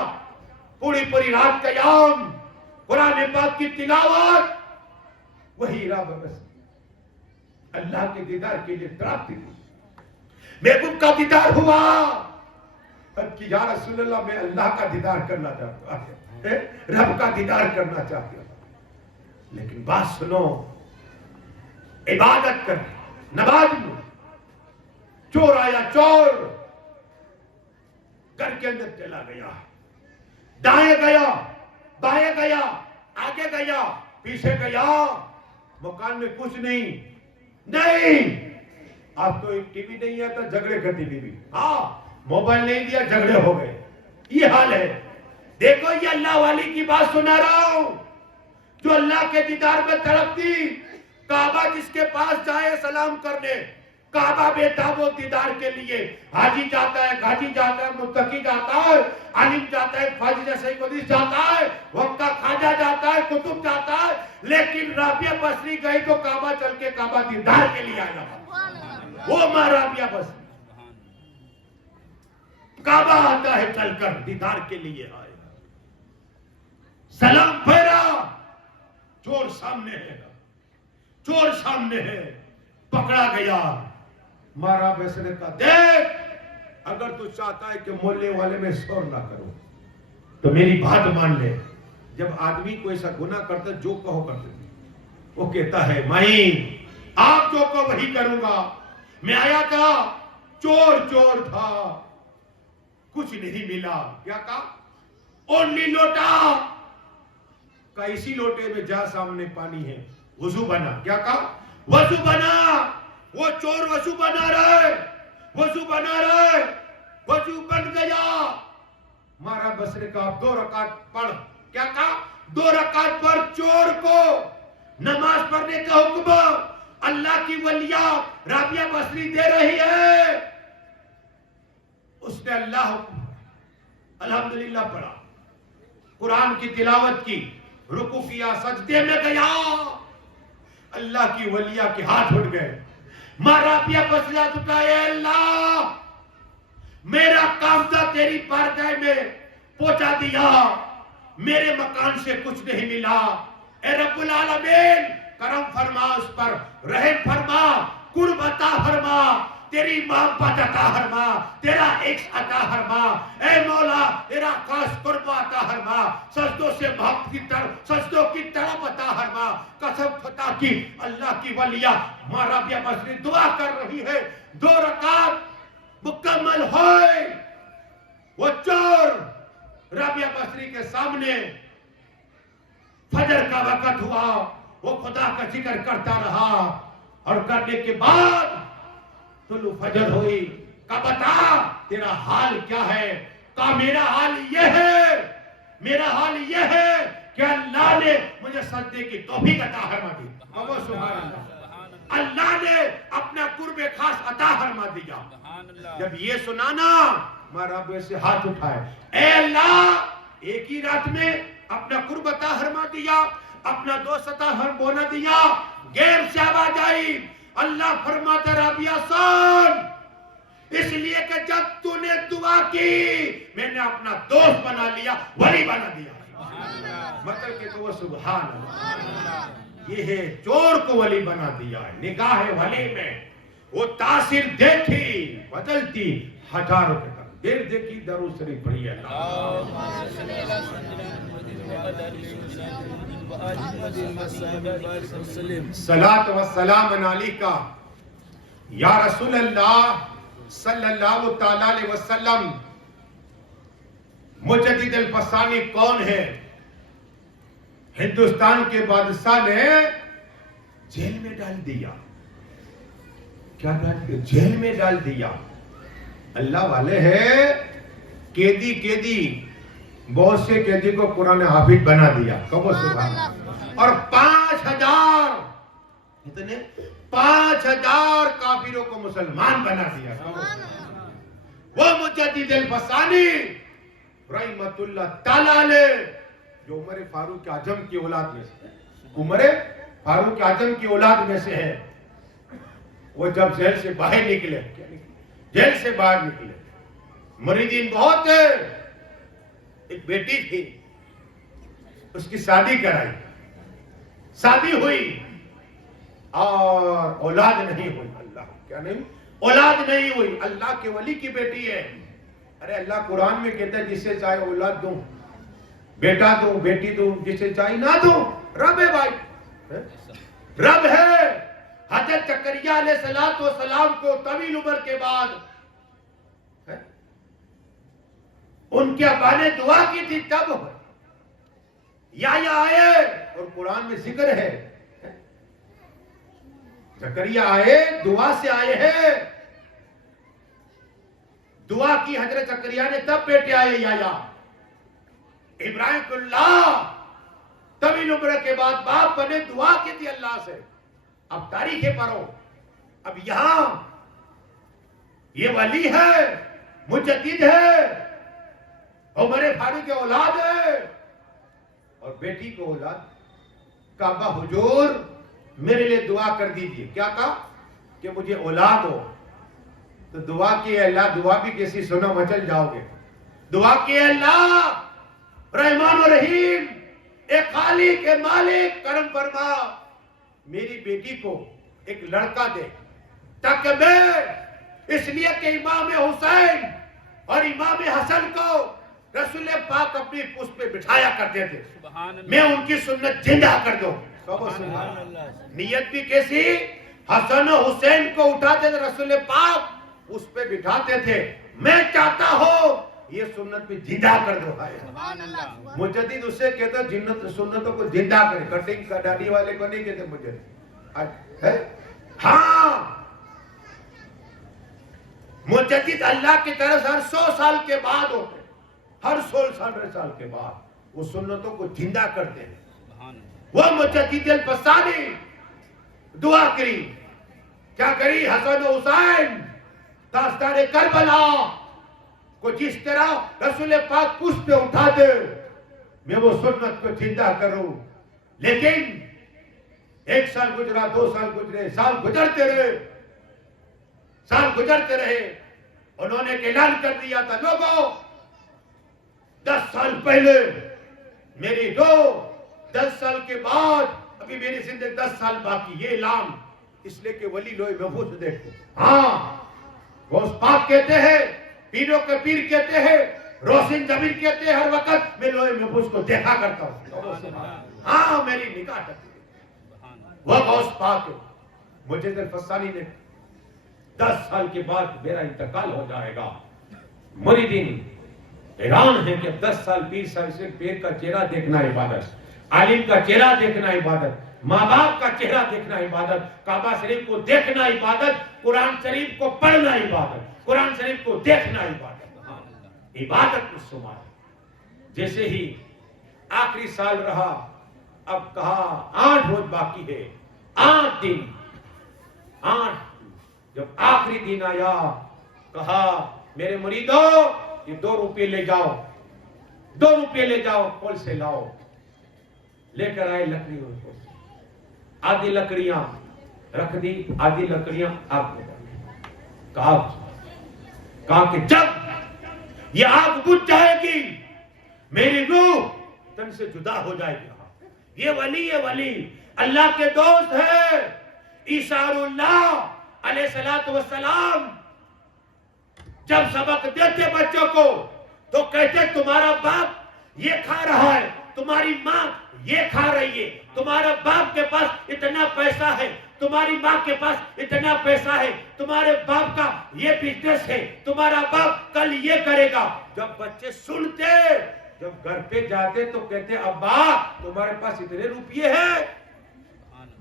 پوری پوری رات قیام، قرآن پاک کی تلاوت، وہی رابعہ بصری اللہ کے دیدار کے لیے تڑپتی تھی۔ محبوب کا دیدار ہوا، کہ یا رسول اللہ میں اللہ کا دیدار کرنا چاہتا ہوں، رب کا دیدار کرنا چاہتا ہوں، لیکن بات سنو، عبادت کر نماز میں چور آیا، چور گھر کے اندر چلا گیا، دائیں گیا، بائیں گیا، آگے گیا، پیچھے گیا، مکان میں کچھ نہیں، آپ تو ایک ٹی وی نہیں آتا، جھگڑے کا ٹی وی، ہاں موبائل نہیں دیا، جھگڑے ہو گئے، یہ حال ہے۔ دیکھو یہ اللہ والی کی بات سنا رہا ہوں، جو اللہ کے دیدار میں تڑپتی، کعبہ جس کے پاس جائے سلام کرنے، کعبہ بیٹھا وہ دیدار کے لیے، حاجی جاتا ہے، گھاجی جاتا ہے، متقی جاتا ہے، عالم جاتا ہے، فاضل جیسے قدیس جاتا ہے، وقت کا خواجہ جاتا ہے، کتب جاتا ہے، لیکن رابعہ بصری گئی تو کعبہ چل کے کعبہ دیدار کے لیے آیا، وہ ماں رابعہ بصری کعبہ آتا ہے چل کر دیدار کے لیے آئے، سلام پھیرا، چور سامنے ہے، چور سامنے ہے، پکڑا گیا، مارا بصری نے کہا دیکھ اگر تو چاہتا ہے کہ محلے والے میں شور نہ کرو تو میری بات مان لے، جب آدمی کو ایسا گناہ کرتا جو کہو کرتے وہ کہتا ہے مائی آپ جو کہو وہی کروں گا، میں آیا تھا چور تھا، کچھ نہیں ملا، کیا کہا؟ اونلی لوٹا، کہ اسی لوٹے میں جا سامنے پانی ہے، وضو بنا، کیا کہا؟ وضو بنا، وہ چور وضو بنا رہے، وضو بن گیا، مارا بصری کا آپ 2 رکعت پڑھ، کیا کہا؟ 2 رکعت پر چور کو نماز پڑھنے کا حکم اللہ کی ولیہ رابعہ بصری دے رہی ہے، اس نے اللہ الحمدللہ پڑھا، قرآن کی تلاوت کی، رکوع کیا، سجدے میں گیا، اللہ کی ولیہ کے ہاتھ اٹھ گئے، ماں رابعہ بصری اٹھائے، اللہ میرا کام تھا تیری بارگاہ میں پہنچا دیا، میرے مکان سے کچھ نہیں ملا، اے رب العالمین کرم فرما، اس پر رحم فرما، قرب عطا فرما، تیری محبت عطا فرما، تیرا عشق عطا فرما، اے مولا تیرا خاص قرب عطا فرما، سجدوں سے محبت کی طرف، سجدوں کی طرف عطا فرما، قسم خدا کی اللہ کی ولیہ ماں رابعہ بصری دعا کر رہی ہے، 2 رکعت مکمل ہوئے، وہ چور رابعہ بصری کے سامنے، فجر کا وقت ہوا، وہ خدا کا ذکر کرتا رہا، اور کرنے کے بعد طلوع فجر ہوئی، کہا بتا تیرا حال کیا ہے؟ کہا میرا حال یہ ہے کہ اللہ نے مجھے سجدے کی توفیق عطا فرما دی، سبحان اللہ، اللہ نے اپنا قرب خاص عطا فرما دیا۔ جب یہ سنانا ماں رابعہ سے ہاتھ اٹھائے، اے اللہ ایک ہی رات میں اپنا قرب عطا فرما دیا، اپنا دوست عطا فرما دیا، غیر سے آواز آئی، اللہ فرماتا رابعہ سن، اس لیے کہ جب تو نے دعا کی میں نے اپنا دوست بنا لیا، ولی بنا دیا، مطلب کہ وہ سبحان اللہ، یہ ہے چور کو ولی بنا دیا ہے، نگاہ ولی میں وہ تاثیر دیکھی بدلتی ہزاروں کے تک، دیر دیکھی درود شریف پڑھی ہے، صلاۃ و سلام علیکہ یا رسول اللہ صلی اللہ تعالی علیہ وسلم مجدد الفسانی کون ہے؟ ہندوستان کے بادشاہ نے جیل میں ڈال دیا. کیا ڈال دیا؟ جیل میں ڈال دیا. اللہ والے ہیں، قیدی بہت سے قیدی کو قرآن حافظ بنا دیا. کہو سبحان اللہ. اور 5000 اتنے 5000 کافروں کو مسلمان بنا دیا. وہ مجدد الفسانی رحمت اللہ تعالی علیہ جو عمر فاروق اعظم کی اولاد میں سے ہے، عمر فاروق اعظم کی اولاد میں سے ہے. وہ جب جیل سے باہر نکلے، جیل سے باہر نکلے، مریدین بہت تھے. ایک بیٹی تھی، اس کی شادی کرائی، شادی ہوئی اور اولاد نہیں ہوئی. اللہ کیا نہیں؟ اولاد نہیں ہوئی. اللہ کے ولی کی بیٹی ہے. ارے اللہ قرآن میں کہتا ہے جسے چاہے اولاد دوں، بیٹا دوں، بیٹی دوں، جسے چاہے نہ دوں. رب ہے بھائی، رب ہے. حضرت زکریہ علیہ السلام کو طویل عمر کے بعد ان کے ابا نے دعا کی تھی، تب یحییٰ آئے اور قرآن میں ذکر ہے. زکریہ آئے، دعا سے آئے ہیں. دعا کی حضرت زکریہ نے، تب بیٹے آئے یحییٰ. ابراہیم اللہ طویل عمر کے بعد باپ بنے، دعا کی تھی اللہ سے. اب تاریخیں پڑھو. اب یہاں یہ ولی ہے، مجدد ہے، عمر فاروق کے اولاد ہے، اور بیٹی کو اولاد. کعبہ حضور میرے لیے دعا کر دیجیے. کیا کہا؟ کہ مجھے اولاد ہو. تو دعا کی اللہ، دعا بھی کیسی سنا مچل جاؤ گے. دعا کی اللہ رحمان و رحیم، اے خالق، اے مالک، کرم فرما، میری بیٹی کو ایک لڑکا دے، تاکہ میں، اس لیے کہ امام حسین اور امام حسن کو رسول پاک اپنی اس پہ بٹھایا کرتے تھے، میں ان کی سنت زندہ کر دوں. نیت بھی کیسی؟ حسن و حسین کو اٹھاتے تھے، رسول پاک اس پہ بٹھاتے تھے. میں چاہتا ہوں یہ سنت بھی زندہ کر دو. مجدد اسے کہتا جنت سنتوں کو زندہ کرے. کٹنگ کا ڈاڈی والے کو نہیں کہتے مجدد. ہاں، مجدد اللہ کی طرف ہر 100 سال کے بعد ہوتے، ہر 100 سال کے بعد وہ سنتوں کو زندہ کرتے ہیں. وہ مجدد الفسانی دعا کری. کیا کری؟ حسن و حسین داستان کربلا کو جس طرح رسول پاک اس پہ اٹھا دے، میں وہ سنت کو زندہ کروں. لیکن 1 سال گزرا، 2 سال گزرے، سال گزرتے رہے. انہوں نے اعلان کر دیا تھا، لوگوں 10 سال پہلے میری 10 سال کے بعد، ابھی میری زندگی 10 سال باقی. یہ اعلان اس لیے کہ ولی لوہے محفوظ دیکھو. ہاں، غوث پاک کہتے ہیں، پیروں کے پیر کہتے ہیں، روشن ضمیر کہتے ہیں، ہر وقت میں لوہے محفوظ کو دیکھا کرتا ہوں. ہاں، میری نگاہ ٹکی. وہ غوث پاک مجدد الفسانی نے 10 سال کے بعد میرا انتقال ہو جائے گا. مریدین حیران ہے کہ 10 سال 20 سال سے پیر کا چہرہ دیکھنا عبادت، عالم کا چہرہ دیکھنا عبادت، ماں باپ کا چہرہ دیکھنا عبادت، کعبہ شریف کو دیکھنا عبادت، قرآن شریف کو پڑھنا عبادت، قرآن شریف کو دیکھنا عبادت. عبادت اس شمار. جیسے ہی آخری سال رہا، اب کہا 8 روز باقی ہے، 8 دن. جب آخری دن آیا، کہا میرے مریدوں یہ 2 روپے لے جاؤ، 2 روپے لے جاؤ، کھول سے لاؤ. لے کر آئے لکڑیوں کو، آدھی لکڑیاں رکھ دی، آدھی لکڑیاں آگ میں ڈال دی. کہا کہ جب یہ آگ بجھ جائے گی میری روح تن سے جدا ہو جائے گی. یہ ولی اللہ کے دوست ہے. عیسیٰ اللہ علیہ السلام جب سبق دیتے بچوں کو تو کہتے تمہارا باپ یہ کھا رہا ہے، تمہاری ماں یہ کھا رہی ہے، تمہارا باپ کے پاس اتنا پیسہ ہے، تمہاری ماں کے پاس اتنا پیسہ ہے، تمہارے باپ کا یہ بزنس ہے، تمہارا باپ کل یہ کرے گا. جب بچے سنتے، جب گھر پہ جاتے تو کہتے ابا تمہارے پاس اتنے روپیے ہیں،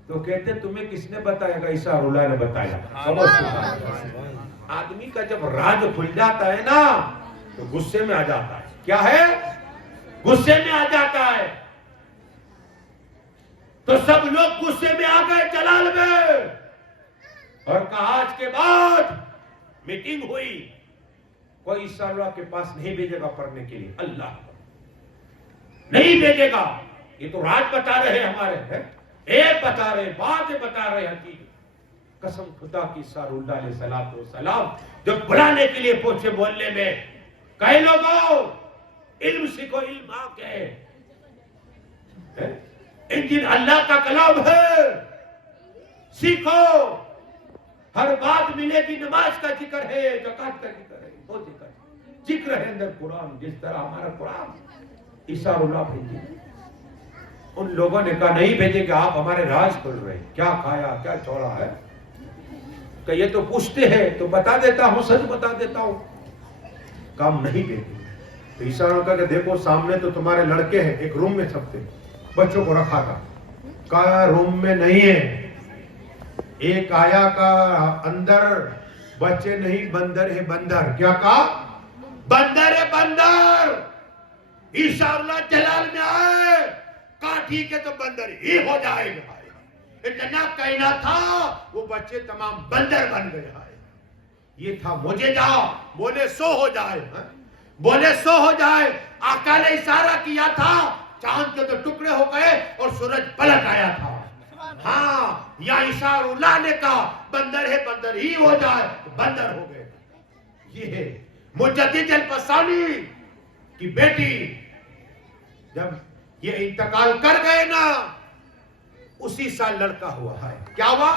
تو کہتے تمہیں کس نے بتایا گا؟ عیسیٰ اللہ نے بتایا. آدمی کا جب راج کھل جاتا ہے نا تو غصے میں آ جاتا ہے. کیا ہے؟ غصے میں آ جاتا ہے. تو سب لوگ غصے میں آ گئے جلال میں، اور کہا آج کے بعد میٹنگ ہوئی، کوئی عیسیٰ اللہ کے پاس نہیں بھیجے گا پڑھنے کے لیے. اللہ نہیں بھیجے گا. یہ تو راج بتا رہے ہمارے ہیں، ایک بتا رہے، بات بتا رہے حقیقت. قسم خدا کی عیسیٰ اللہ علیہ السلام جب بلانے کے لیے پہنچے محلے میں، کہے لوگوں علم سیکھو، علم آنکھ ہے، انجیل اللہ کا کلام ہے، سیکھو. ہر بات ملے گی. نماز کا ذکر ہے، زکات کا ذکر ہے، وہ ذکر ہے اندر قرآن، جس طرح ہمارا قرآن. عیسیٰ اللہ بھیجے. ان لوگوں نے کہا نہیں بھیجے کہ آپ ہمارے راز کھل رہے ہیں، کیا کھایا کیا چھوڑا ہے. کہ یہ تو پوچھتے ہیں تو بتا دیتا ہوں، سچ بتا دیتا ہوں. کام نہیں بھیجے. تو عیسیٰ نے کہا کہ دیکھو سامنے تو تمہارے لڑکے ہیں، ایک روم میں سب تھے، بچوں کو رکھا تھا. کہا روم میں نہیں ہے. ایک آیا کا اندر بچے نہیں، بندر ہے بندر. کیا کہا؟ بندر ہے بندر. عیسیٰ اللہ جلال میں آئے، کہا ٹھیک ہے تو بندر ہی ہو جائے گا. اتنا کہنا تھا، وہ بچے تمام بندر بن گئے. یہ تھا مجھے جاؤ، بولے سو ہو جائے، بولے سو ہو جائے. آقا نے اشارہ کیا تھا، چاند کے تو ٹکڑے ہو گئے اور سورج پلٹ آیا تھا. ہاں، یا عیسیٰ اللہ نے کہا بندر ہے بندر ہی ہو جائے، بندر ہو گئے. یہ ہے مجدد الفسانی کی بیٹی. جب یہ انتقال کر گئے نا، اسی سال لڑکا ہوا ہے. کیا ہوا؟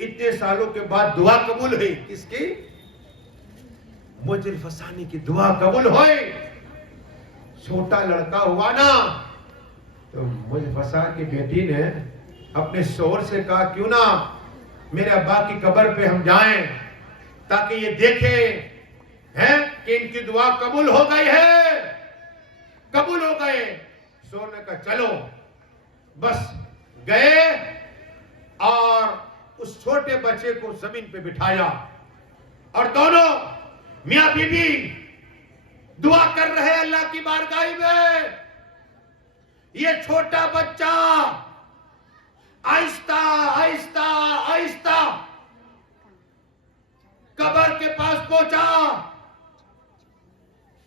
اتنے سالوں کے بعد دعا قبول ہوئی. کس کی؟ مجدد الفسانی کی دعا قبول ہوئی. چھوٹا لڑکا ہوا نا، تو مجدد الفسانی کی بیٹی نے اپنے شوہر سے کہا کیوں نہ میرے ابا کی قبر پہ ہم جائیں تاکہ یہ دیکھیں کہ ان کی دعا قبول ہو گئی ہے. قبول ہو گئے. شوہر نے کہا چلو. بس گئے اور اس چھوٹے بچے کو زمین پہ بٹھایا، اور دونوں میاں بیوی دعا کر رہے اللہ کی بارگاہ میں. یہ چھوٹا بچہ آہستہ آہستہ آہستہ قبر کے پاس پہنچا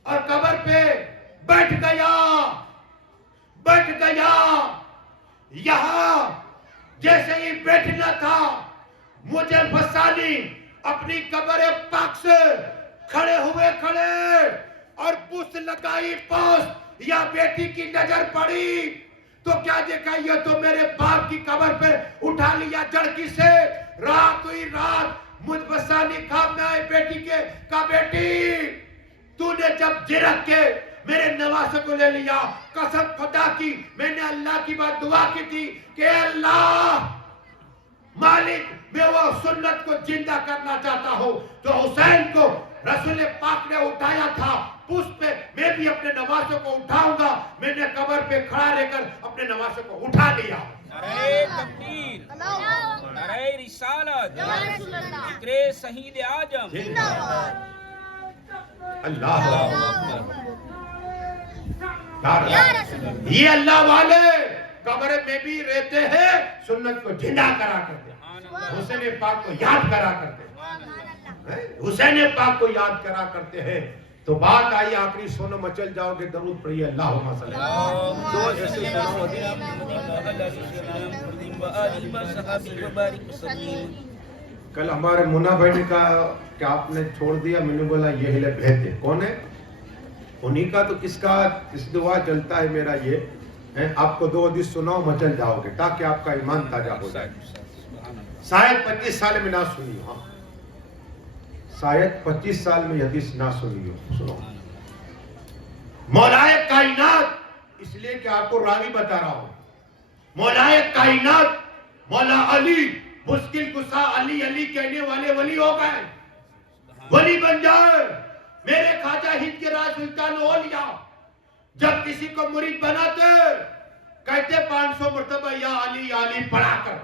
اور قبر پہ بیٹھ گیا. یہاں جیسے ہی بیٹھنا تھا، مجھے الفسانی اپنی قبر پاک سے کھڑے اور پوچھ لگائی. پوچھ یا بیٹی کی نظر پڑی تو کیا دیکھا؟ یہ تو میرے باپ کی قبر پہ اٹھا لیا جڑکی سے. رات ہوئی رات، مجھ الفسانی خواب میں آئے بیٹی کے. کہا بیٹی تو نے جب جرک کے میرے نواسے کو لے لیا، قسم خدا کی میں نے اللہ کی بات دعا کی تھی کہ اللہ مالک میں وہ سنت کو زندہ کرنا چاہتا ہوں جو حسین کو رسول پاک نے اٹھایا تھا. اس پہ میں بھی اپنے نواسے کو اٹھاؤں گا. میں نے قبر پہ کھڑا رہ کر اپنے نواسے کو اٹھا لیا. نعرہ تکبیر، نعرہ رسالت، ذکر شہید اعظم. اللہ یہ اللہ والے قبر میں بھی رہتے ہیں، سنت کو زندہ کرا کرتے ہیں، حسین پاک کو یاد کرا کرتے ہیں، حسین پاک کو یاد کرا کرتے ہیں. تو بات آئی آخری، سونو مچل جاؤ گے درود پڑھیے اللہم صلی اللہ. کل ہمارے منا بھائی نے کہا کہ آپ نے چھوڑ دیا. میں نے بولا یہ ہلے بہتے کون ہے؟ انہی کا تو کس کا اس دعا چلتا ہے میرا یہ. آپ کو 2 حدیث سناؤ مچل جاؤ گے تاکہ آپ کا ایمان تازہ ہو جائے. شاید 25 سال میں نہ سنی ہو، شاید 25 سال میں حدیث نہ سنی ہو. سنو. مولا کائنات اس لیے کہ آپ کو راوی بتا رہا ہوں. مولائے کائنات مولا علی مشکل کشا علی علی کہنے والے ولی ہو گئے, ولی بن جائے. میرے خواجہ ہند کے راج سلطان اولیاء جب کسی کو مرید بناتے کہتے 500 مرتبہ یا علی پڑھا کر.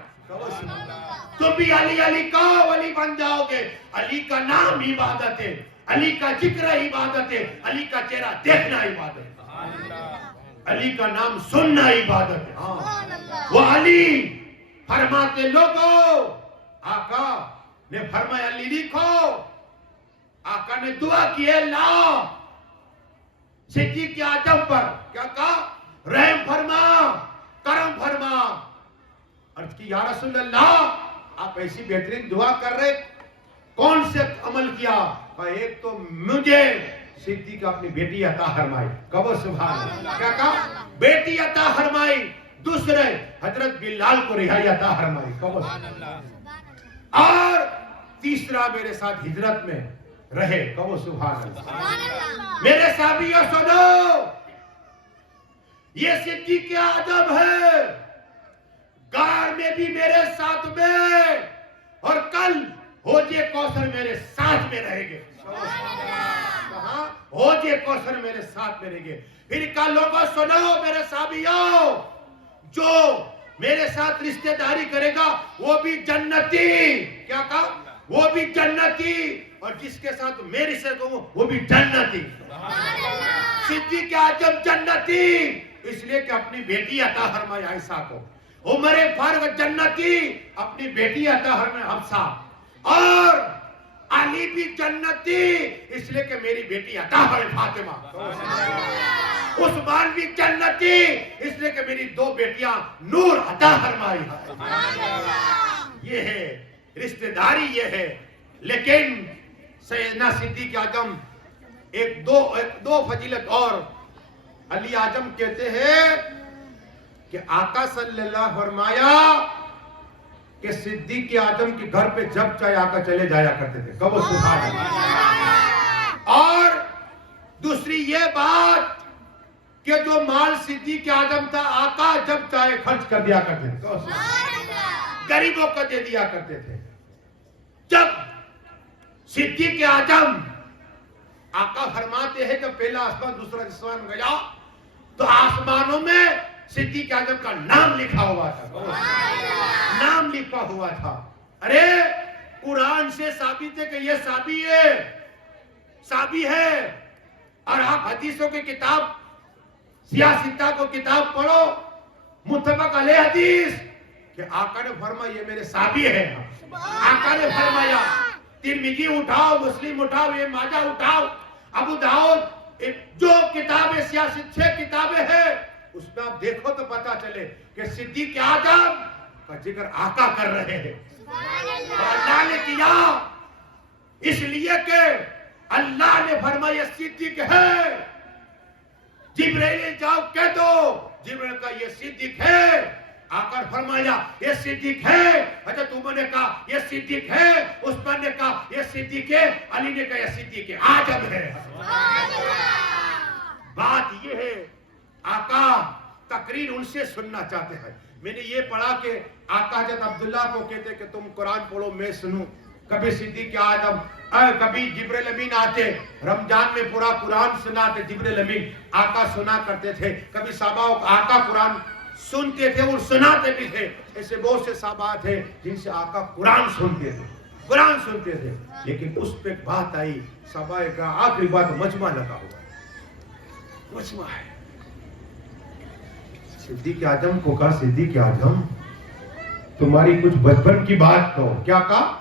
تم بھی علی علی کا ولی بن جاؤ گے. علی کا نام عبادت ہے, علی کا ذکر عبادت ہے, علی کا چہرہ دیکھنا عبادت ہے, علی کا نام سننا عبادت ہے. وہ علی فرماتے لوگوں, آقا نے فرمایا علی لکھو. آقا نے دعا کی اللہ صدیق اعظم پر کیا کہا, رحم فرما, کرم فرما. عرض کی یا رسول اللہ آپ ایسی بہترین دعا کر رہے, کون سے عمل کیا؟ کہا ایک تو مجھے صدیق اپنی بیٹی عطا فرمائی. کہو سبحان اللہ. کیا کہا؟ بیٹی عطا فرمائی. دوسرے حضرت بلال کو رہائی عطا فرمائی. کہو سبحان اللہ. اور تیسرا میرے ساتھ ہجرت میں رہے. کہو سبحان اللہ. میرے صحابیوں سنو, یہ صدیق اعظم ہے, غار میں بھی میرے ساتھ میں, اور کل حوض کوثر میرے ساتھ میں رہیں گے. کہاں؟ حوض کوثر میرے ساتھ میں رہیں گے. پھر کہا لوگوں سنو میرے صحابیوں, جو میرے ساتھ رشتہ داری کرے گا وہ بھی جنتی. کیا کہا؟ وہ بھی جنتی, اور جس کے ساتھ میری سے کہوں وہ بھی جنتی. صدیق اعظم جنتی اس لیے کہ اپنی بیٹی عطا فرمائی عائشہ کو. عمر فاروق جنتی, اپنی بیٹی عطا فرمائی حفصہ. اور علی بھی جنتی اس لیے کہ میری بیٹی عطا فرمائی فاطمہ. عثمان بھی جنتی اس لیے کہ میری 2 بیٹیاں نور عطا فرمائی. یہ ہے رشتہ داری, یہ ہے. لیکن سیدنا صدیق اعظم ایک دو فضیلت اور. علی اعظم کہتے ہیں کہ آقا صلی اللہ علیہ وسلم فرمایا کہ صدیق اعظم کے گھر پہ جب چاہے آقا چلے جایا کرتے تھے. کہو سبحان اللہ. اور دوسری یہ بات کہ جو مال صدیق اعظم تھا آقا جب چاہے خرچ کر دیا کرتے تھے, غریبوں کو دے دیا کرتے تھے. جب صدیق اعظم آقا فرماتے ہیں جب پہلا آسمان دوسرا آسمان گیا تو آسمانوں میں صدیق اعظم کا نام لکھا ہوا تھا. نام لکھا ہوا تھا. ارے قرآن سے ثابت ہے کہ یہ صحابی ہے. اور آپ حدیثوں کی کتاب سیاستہ کو کتاب پڑھو, متفق علیہ حدیث کہ آقا نے فرمایا یہ میرے صحابی ہیں. آقا نے فرمایا ترمذی اٹھاؤ, مسلم اٹھاؤ, ابن ماجہ اٹھاؤ, ابو داؤد, جو کتابیں سیاست 6 کتابیں ہیں اس میں آپ دیکھو تو پتا چلے کہ صدیق اعظم کا ذکر آقا کر رہے ہیں. اللہ نے کیا اس لیے کہ اللہ نے فرمایا صدیق ہے. جبرائیل جاؤ کہہ دو, جبرائیل کا یہ صدیق ہے. آقا فرمایا یہ صدیق ہے. حضرت عمر نے کہا یہ صدیق ہے, عثمان نے کہا یہ صدیق ہے, علی نے کہا یہ صدیق اعظم ہے. بات یہ ہے آقا تقریر ان سے سننا چاہتے ہیں. میں نے یہ پڑھا کہ آقا حضرت عبداللہ کو کہتے کہ تم قرآن پڑھو میں سنوں. کبھی صدیق اعظم, کبھی جبرائیل امین آتے, رمضان میں پورا قرآن سناتے, جبرائیل امین آقا سنا کرتے تھے. کبھی صحابہ آقا قرآن سنتے تھے اور سناتے بھی تھے. ایسے بہت سے صحابہ تھے جن سے آقا قرآن سنتے تھے. لیکن اس پہ بات آئی, صحابہ کا آخری بات مجمع لگا ہوا ہے, مجمع ہے. صدیق اعظم کو کہا صدیق اعظم تمہاری کچھ بچپن کی بات کہو. کیا کہا؟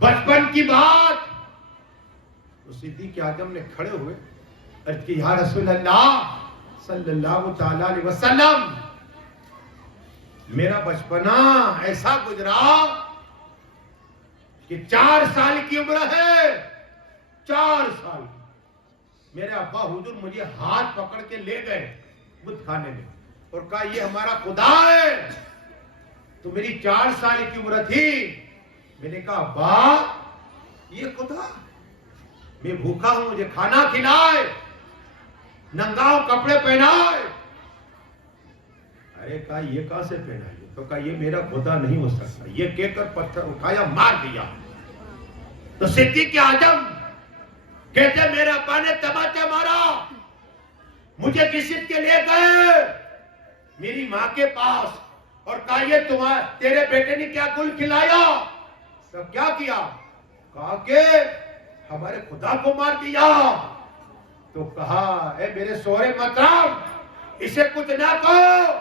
بچپن کی بات. تو صدیق اعظم نے کھڑے ہوئے عرض کی یا رسول اللہ صلی اللہ تعالی علیہ وسلم میرا بچپنا ایسا گزرا کہ 4 سال کی عمر ہے. 4 سال. میرے ابا حضور مجھے ہاتھ پکڑ کے لے گئے بت خانے میں اور کہا یہ ہمارا خدا ہے. تو میری 4 سال کی عمر تھی. میں نے کہا ابا یہ خدا, میں بھوکا ہوں, مجھے کھانا کھلائے, ننگا ہوں, کپڑے پہنائے, ارے کہا یہ کہاں سے پہنا ہے؟ تو کہا یہ میرا خدا نہیں ہو سکتا. یہ کہہ کر پتھر اٹھایا مار دیا. تو صدیق اعظم کہتے میرے ابا نے تماچا مارا, مجھے گھسیٹ کے لے گئے میری ماں کے پاس اور کہا یہ تیرے بیٹے نے کیا گل کھلایا؟ سب کیا کیا؟ کہا کہ ہمارے خدا کو مار دیا. تو کہا اے میرے سوہرے محترم, اسے کچھ نہ کہو,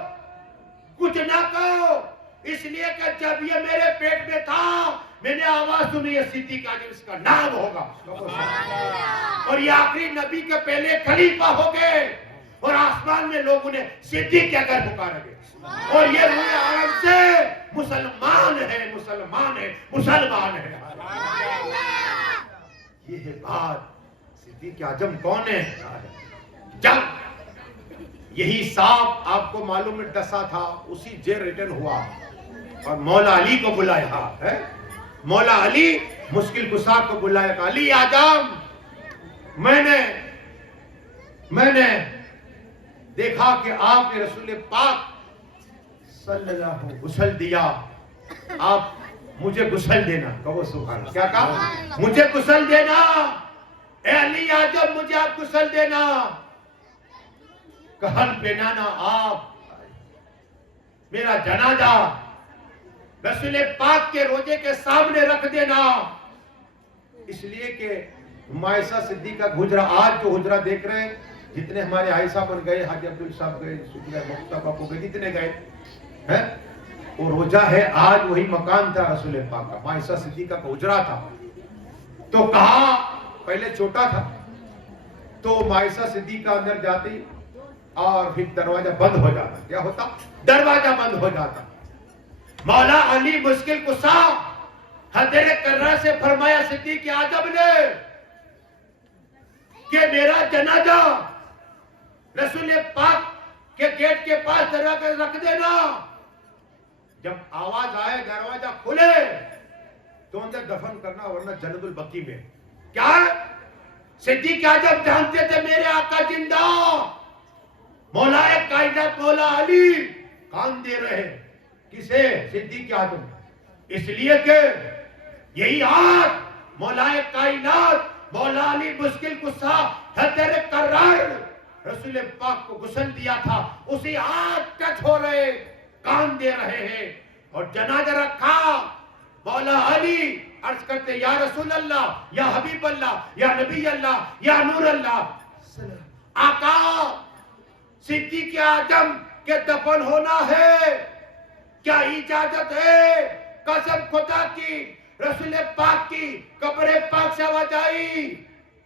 کچھ نہ کہو, اس لیے کہ جب یہ میرے پیٹ میں تھا میں نے آواز سنی ہے صدیق اعظم اس کا نام ہوگا, اور یہ آخری نبی کے پہلے خلیفہ ہو گئے, اور آسمان میں لوگوں نے صدیق کیا کر پکارا گئے, اور یہ روئے عالم سے مسلمان ہے, مسلمان ہے, مسلمان ہے. یہ ہے بات. صدیق اعظم کون ہے؟ جب یہی سانپ آپ کو معلوم ہے ڈسا تھا, اسی جیل ریٹرن ہوا اور مولا علی کو بلایا ہے. مولا علی مشکل کشا کو بلایا کہ علی اعظم میں نے دیکھا کہ آپ نے رسول پاک صلی اللہ علیہ وسلم غسل دیا, آپ مجھے غسل دینا. کہو سبحان اللہ. کیا کہا؟ مجھے غسل دینا. اے علی اعظم مجھے آپ غسل دینا, کہن پہنانا, آپ میرا جنازہ رسول پاک کے روزے کے سامنے رکھ دینا. اس لیے کہ عائشہ صدیقہ کا حجرہ, آج جو حجرہ دیکھ رہے ہیں, جتنے ہمارے عائشہ بن گئے, حاجی عبدال صاحب گئے, شکریہ مختفہ کو گئے, جتنے گئے ہیں, وہ روزہ ہے آج وہی مکان تھا رسول پاک کا, عائشہ صدیقہ کا حجرہ تھا. تو کہا پہلے چھوٹا تھا تو عائشہ صدیقہ اندر جاتی اور پھر دروازہ بند ہو جاتا. کیا ہوتا؟ دروازہ بند ہو جاتا. مولا علی مشکل کشا حضرت کررہ سے فرمایا صدیق اعظم نے کہ میرا جنازہ رسول پاک کے گیٹ کے پاس رکھ دینا, جب آواز آئے دروازہ کھلے تو اندر دفن کرنا, ورنہ جنت البقیع میں. کیا صدیق اعظم جانتے تھے میرے آقا زندہ, مولا کائنات مولا علی کان دے رہے. کسے؟ صدیق اعظم. اس لیے کہ یہی آج مولا کائنات مولا علی مشکل کشا حضرت کررہ رسول پاک کو غسل دیا تھا, اسی آج ٹچ ہو رہے, کان دے رہے ہیں. اور جنازہ رکھا, مولا علی عرض کرتے یا رسول اللہ, یا حبیب اللہ, یا نبی اللہ, یا نور اللہ, آقا صدیق اعظم کے دفن ہونا ہے, کیا اجازت ہے؟ قسم خدا کی, رسول پاک کی قبر پاک سے آواز آئی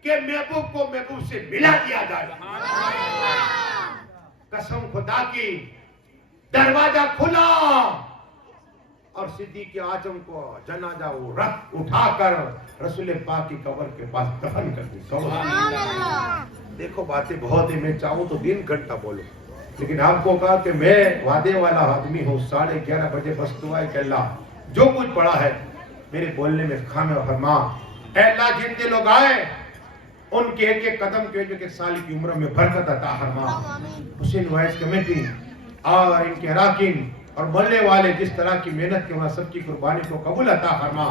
کہ محبوب کو محبوب سے ملا دیا جائے. قسم خدا کی, دروازہ کھلا اور صدیق اعظم کو جنازہ وہ رکھ اٹھا کر رسول پاک کی قبر کے پاس دفن کر دی. دیکھو باتیں بہت ہیں, میں چاہوں تو 3 گھنٹہ بولوں, لیکن آپ کو کہا کہ میں وعدے والا آدمی ہوں. 11:30 بجے بس دعا ہے کہ اللہ جو کچھ پڑا ہے میرے بولنے میں خامہ فرما. اے اللہ جتنے لوگ آئے ان کے ایک ایک قدم کے ایک سال کی عمر میں برکت عطا فرما. حسین وائس کمیٹی اور ان کے اراکین اور محلے والے جس طرح کی محنت کے وہاں سب کی قربانی کو قبول عطا فرما.